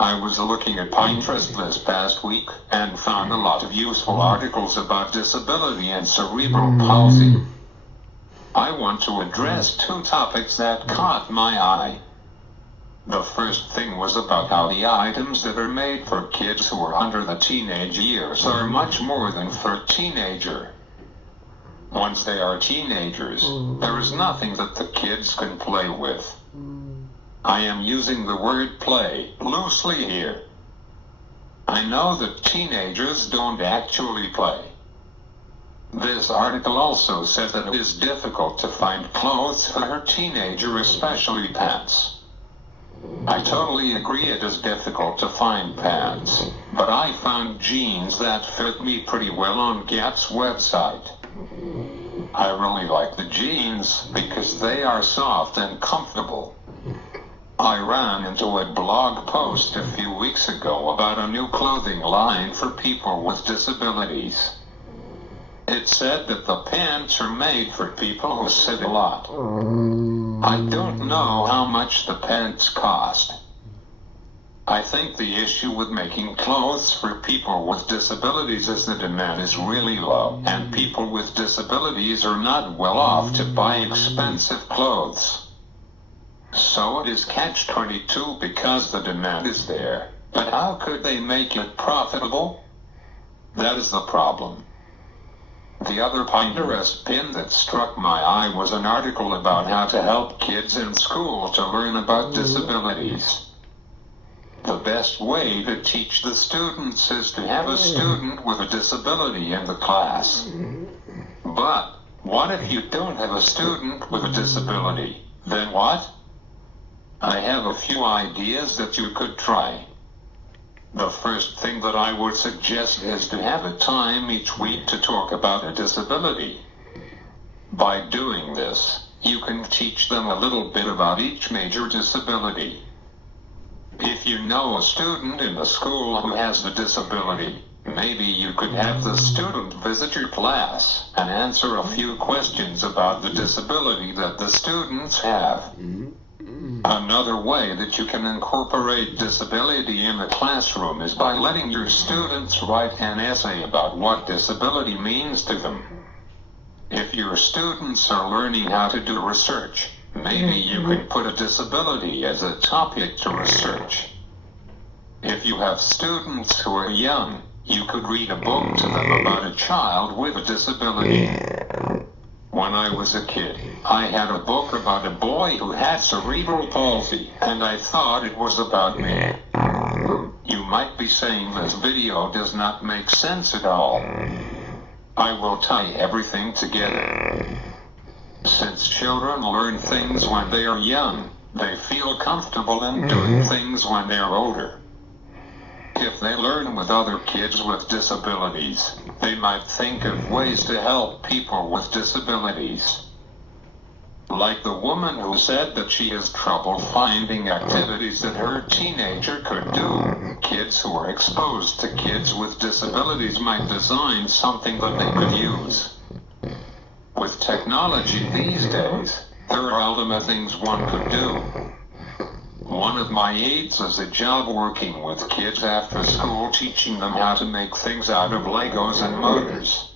I was looking at Pinterest this past week and found a lot of useful articles about disability and cerebral palsy. I want to address two topics that caught my eye. The first thing was about how the items that are made for kids who are under the teenage years are much more than for a teenager. Once they are teenagers, there is nothing that the kids can play with. I am using the word play loosely here. I know that teenagers don't actually play. This article also says that it is difficult to find clothes for her teenager, especially pants. I totally agree it is difficult to find pants, but I found jeans that fit me pretty well on Gap's website. I really like the jeans because they are soft and comfortable. I ran into a blog post a few weeks ago about a new clothing line for people with disabilities. It said that the pants are made for people who sit a lot. I don't know how much the pants cost. I think the issue with making clothes for people with disabilities is the demand is really low, and people with disabilities are not well off to buy expensive clothes. So it is catch-22 because the demand is there. But how could they make it profitable? That is the problem. The other Pinterest pin that struck my eye was an article about how to help kids in school to learn about disabilities. The best way to teach the students is to have a student with a disability in the class. But what if you don't have a student with a disability? Then what? I have a few ideas that you could try. The first thing that I would suggest is to have a time each week to talk about a disability. By doing this, you can teach them a little bit about each major disability. If you know a student in the school who has a disability, maybe you could have the student visit your class and answer a few questions about the disability that the students have. Another way that you can incorporate disability in the classroom is by letting your students write an essay about what disability means to them. If your students are learning how to do research, maybe you could put a disability as a topic to research. If you have students who are young, you could read a book to them about a child with a disability. When I was a kid, I had a book about a boy who had cerebral palsy, and I thought it was about me. You might be saying this video does not make sense at all. I will tie everything together. Since children learn things when they are young, they feel comfortable in doing things when they are older. If they learn with other kids with disabilities, they might think of ways to help people with disabilities. Like the woman who said that she has trouble finding activities that her teenager could do. Kids who are exposed to kids with disabilities might design something that they could use. With technology these days, there are ultimate things one could do. One of my aides has a job working with kids after school, teaching them how to make things out of Legos and motors.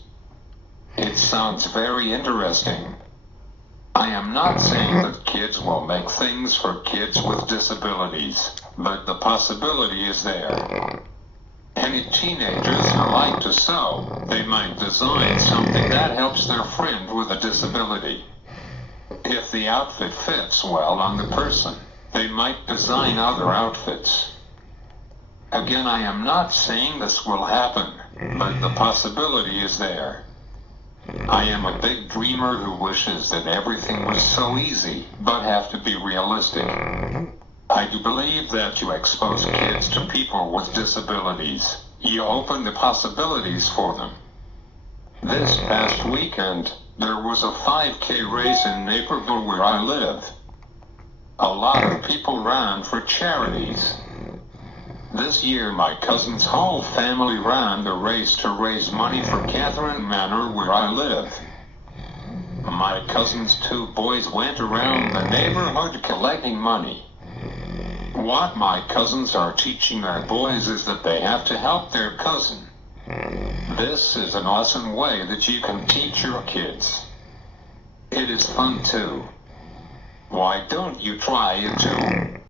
It sounds very interesting. I am not saying that kids will make things for kids with disabilities, but the possibility is there. Any teenagers who like to sew, they might design something that helps their friend with a disability. If the outfit fits well on the person, they might design other outfits. Again, I am not saying this will happen, but the possibility is there. I am a big dreamer who wishes that everything was so easy, but have to be realistic. I do believe that you expose kids to people with disabilities. You open the possibilities for them. This past weekend, there was a 5K race in Naperville where I live. A lot of people ran for charities. This year my cousin's whole family ran the race to raise money for Catherine Manor where I live. My cousin's two boys went around the neighborhood collecting money. What my cousins are teaching their boys is that they have to help their cousin. This is an awesome way that you can teach your kids. It is fun too. Why don't you try it too?